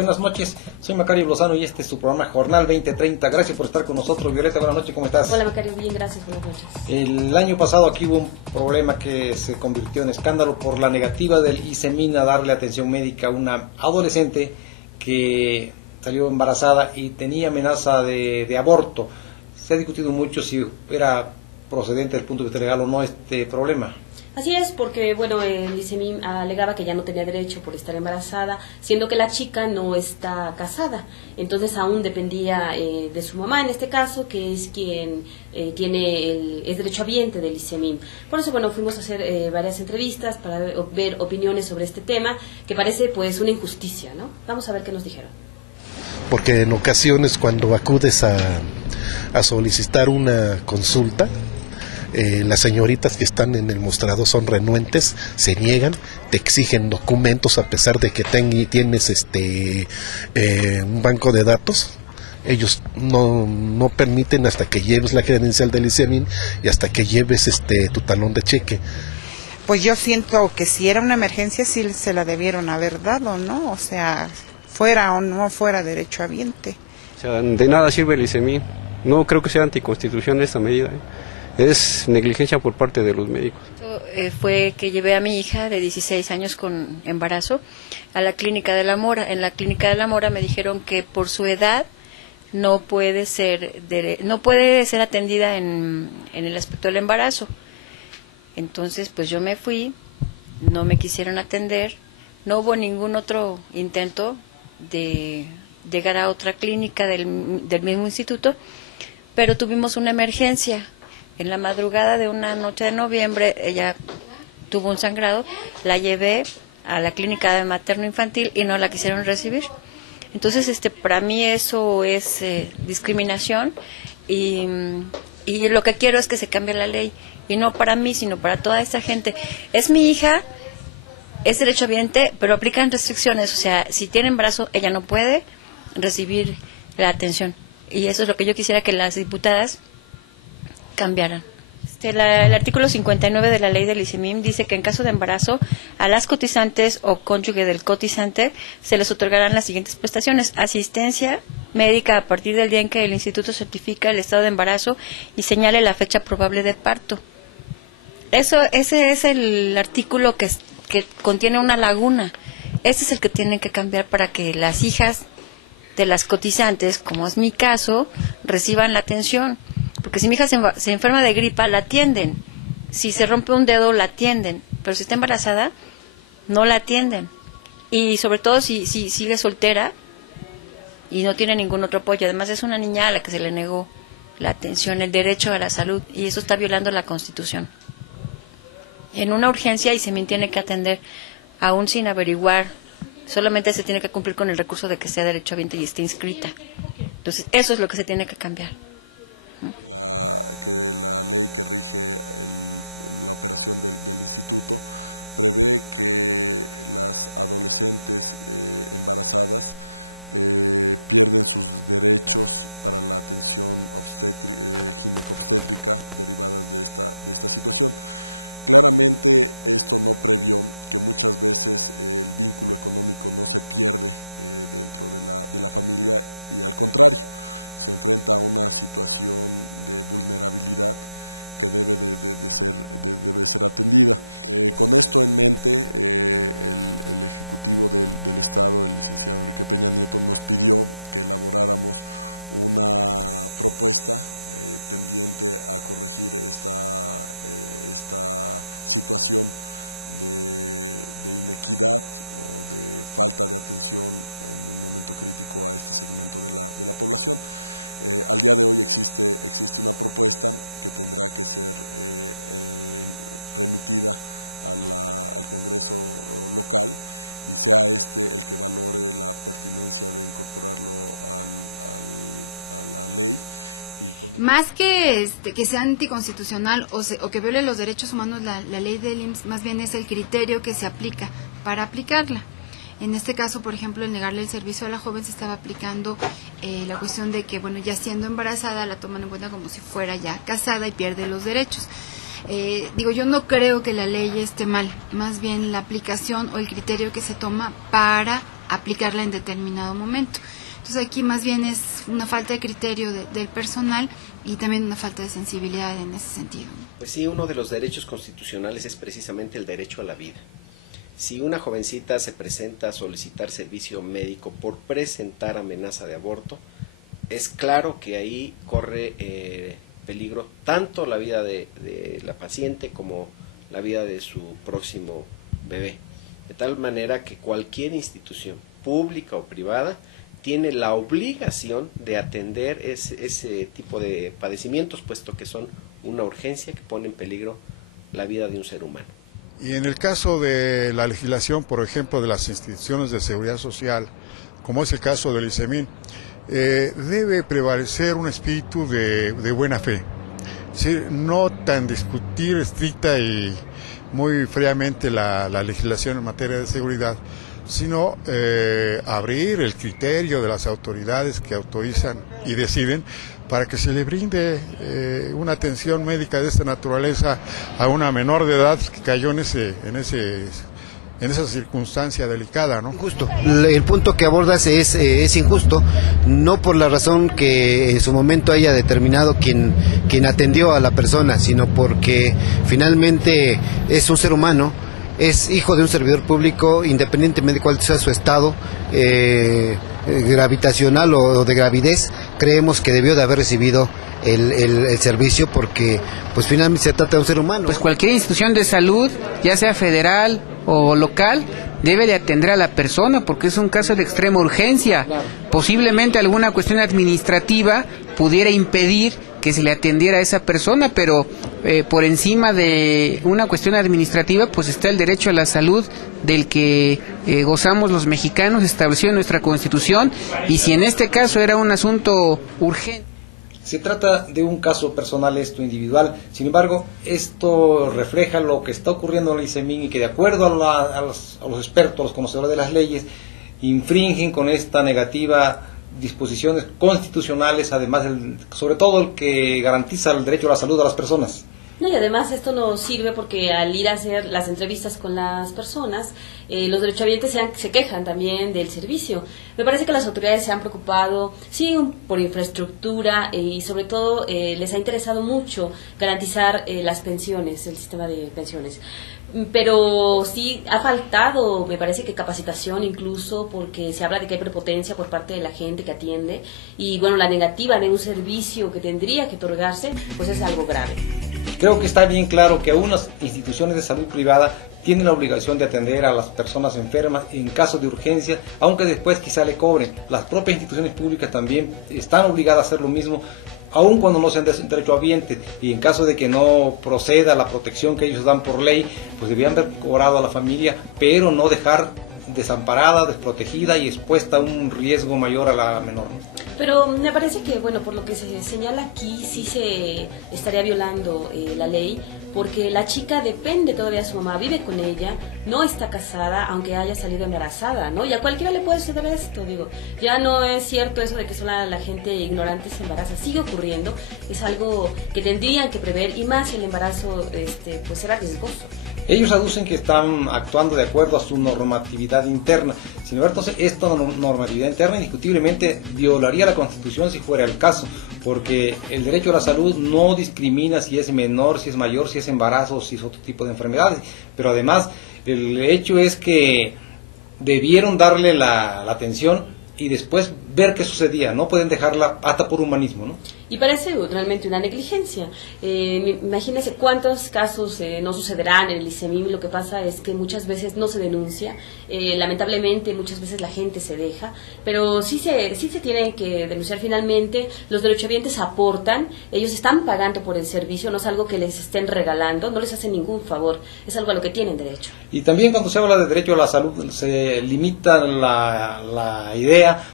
Buenas noches, soy Macario Lozano y este es su programa Jornal 2030. Gracias por estar con nosotros. Violeta, buenas noches, ¿cómo estás? Hola Macario, bien, gracias, buenas noches. El año pasado aquí hubo un problema que se convirtió en escándalo por la negativa del ICEMIN a darle atención médica a una adolescente que salió embarazada y tenía amenaza de aborto. Se ha discutido mucho si era procedente desde el punto de vista legal o no este problema. Así es, porque bueno, el ICEMIN alegaba que ya no tenía derecho por estar embarazada, siendo que la chica no está casada, entonces aún dependía de su mamá en este caso, que es quien es derechohabiente del ICEMIN. Por eso bueno, fuimos a hacer varias entrevistas para ver opiniones sobre este tema, que parece pues una injusticia, ¿no? Vamos a ver qué nos dijeron. Porque en ocasiones cuando acudes a solicitar una consulta, las señoritas que están en el mostrador son renuentes, se niegan, te exigen documentos a pesar de que tienes un banco de datos. Ellos no permiten hasta que lleves la credencial del ICEMIN y hasta que lleves tu talón de cheque. Pues yo siento que si era una emergencia sí se la debieron haber dado, ¿no? O sea, fuera o no fuera derechohabiente. O sea, de nada sirve el ICEMIN. No creo que sea anticonstitucional esta medida, Es negligencia por parte de los médicos. Fue que llevé a mi hija de 16 años con embarazo a la Clínica de la Mora. En la Clínica de la Mora me dijeron que por su edad no puede ser atendida en el aspecto del embarazo. Entonces, pues yo me fui, no me quisieron atender, no hubo ningún otro intento de llegar a otra clínica del mismo instituto, pero tuvimos una emergencia. En la madrugada de una noche de noviembre, ella tuvo un sangrado, la llevé a la clínica de materno-infantil y no la quisieron recibir. Entonces, para mí eso es discriminación y lo que quiero es que se cambie la ley, y no para mí, sino para toda esta gente. Es mi hija, es derechohabiente, pero aplican restricciones, o sea, si tiene embarazo, ella no puede recibir la atención. Y eso es lo que yo quisiera que las diputadas cambiaran. El artículo 59 de la ley del ICEMIN dice que en caso de embarazo a las cotizantes o cónyuge del cotizante se les otorgarán las siguientes prestaciones: asistencia médica a partir del día en que el instituto certifica el estado de embarazo y señale la fecha probable de parto. Ese es el artículo que contiene una laguna. Ese es el que tienen que cambiar para que las hijas de las cotizantes, como es mi caso, reciban la atención. Porque si mi hija se enferma de gripa, la atienden. Si se rompe un dedo, la atienden. Pero si está embarazada, no la atienden. Y sobre todo si sigue soltera y no tiene ningún otro apoyo. Además es una niña a la que se le negó la atención, el derecho a la salud. Y eso está violando la Constitución. En una urgencia ICEMIN tiene que atender, aún sin averiguar. Solamente se tiene que cumplir con el recurso de que sea derechohabiente y esté inscrita. Entonces eso es lo que se tiene que cambiar. Más que sea anticonstitucional o que viole los derechos humanos, la ley del IMSS más bien es el criterio que se aplica para aplicarla. En este caso, por ejemplo, el negarle el servicio a la joven se estaba aplicando la cuestión de que, bueno, ya siendo embarazada la toman en cuenta como si fuera ya casada y pierde los derechos. Yo no creo que la ley esté mal, más bien la aplicación o el criterio que se toma para aplicarla en determinado momento. Entonces aquí más bien es una falta de criterio del personal y también una falta de sensibilidad en ese sentido. Pues sí, uno de los derechos constitucionales es precisamente el derecho a la vida. Si una jovencita se presenta a solicitar servicio médico por presentar amenaza de aborto, es claro que ahí corre peligro tanto la vida de la paciente como la vida de su próximo bebé. De tal manera que cualquier institución, pública o privada, tiene la obligación de atender ese tipo de padecimientos, puesto que son una urgencia que pone en peligro la vida de un ser humano. Y en el caso de la legislación, por ejemplo, de las instituciones de seguridad social, como es el caso del ICEMIN, debe prevalecer un espíritu de buena fe. Es decir, no tan discutir estricta y muy fríamente la legislación en materia de seguridad, sino abrir el criterio de las autoridades que autorizan y deciden para que se le brinde una atención médica de esta naturaleza a una menor de edad que cayó en esa circunstancia delicada, ¿no? Injusto. El punto que abordas es injusto, no por la razón que en su momento haya determinado quien atendió a la persona, sino porque finalmente es un ser humano, es hijo de un servidor público, independientemente de cuál sea su estado gravitacional o de gravidez. Creemos que debió de haber recibido el servicio porque pues finalmente se trata de un ser humano. Pues cualquier institución de salud, ya sea federal o local, debe de atender a la persona porque es un caso de extrema urgencia. Claro. Posiblemente alguna cuestión administrativa pudiera impedir que se le atendiera a esa persona, pero por encima de una cuestión administrativa pues está el derecho a la salud del que gozamos los mexicanos, establecido en nuestra Constitución, y si en este caso era un asunto urgente. Se trata de un caso personal, esto individual. Sin embargo, esto refleja lo que está ocurriendo en el ICEMIN y que de acuerdo a los expertos, a los conocedores de las leyes, infringen con esta negativa disposiciones constitucionales, además sobre todo el que garantiza el derecho a la salud a las personas. No, y además esto nos sirve porque al ir a hacer las entrevistas con las personas, los derechohabientes se quejan también del servicio. Me parece que las autoridades se han preocupado, sí, por infraestructura y sobre todo les ha interesado mucho garantizar las pensiones, el sistema de pensiones. Pero sí ha faltado, me parece que capacitación incluso, porque se habla de que hay prepotencia por parte de la gente que atiende y bueno, la negativa de un servicio que tendría que otorgarse, pues es algo grave. Creo que está bien claro que unas instituciones de salud privada tienen la obligación de atender a las personas enfermas en caso de urgencia, aunque después quizá le cobren. Las propias instituciones públicas también están obligadas a hacer lo mismo, aun cuando no sean derechohabientes, y en caso de que no proceda la protección que ellos dan por ley, pues debían haber cobrado a la familia, pero no dejar desamparada, desprotegida y expuesta a un riesgo mayor a la menor, ¿no? Pero me parece que, bueno, por lo que se señala aquí, sí se estaría violando la ley, porque la chica depende todavía de su mamá, vive con ella, no está casada, aunque haya salido embarazada, ¿no? Y a cualquiera le puede suceder esto, digo. Ya no es cierto eso de que solo la gente ignorante se embaraza, sigue ocurriendo, es algo que tendrían que prever, y más si el embarazo pues era riesgoso. Ellos aducen que están actuando de acuerdo a su normatividad interna. Sin embargo, entonces, esta normatividad interna indiscutiblemente violaría la Constitución si fuera el caso, porque el derecho a la salud no discrimina si es menor, si es mayor, si es embarazo o si es otro tipo de enfermedades. Pero además, el hecho es que debieron darle la atención y después ver qué sucedía. No pueden dejarla hasta por humanismo, ¿no? Y parece realmente una negligencia. Imagínense cuántos casos no sucederán en el ICEMIN. Lo que pasa es que muchas veces no se denuncia. Lamentablemente muchas veces la gente se deja, pero sí se tiene que denunciar finalmente. Los derechohabientes aportan, ellos están pagando por el servicio, no es algo que les estén regalando, no les hacen ningún favor, es algo a lo que tienen derecho. Y también cuando se habla de derecho a la salud se limita la idea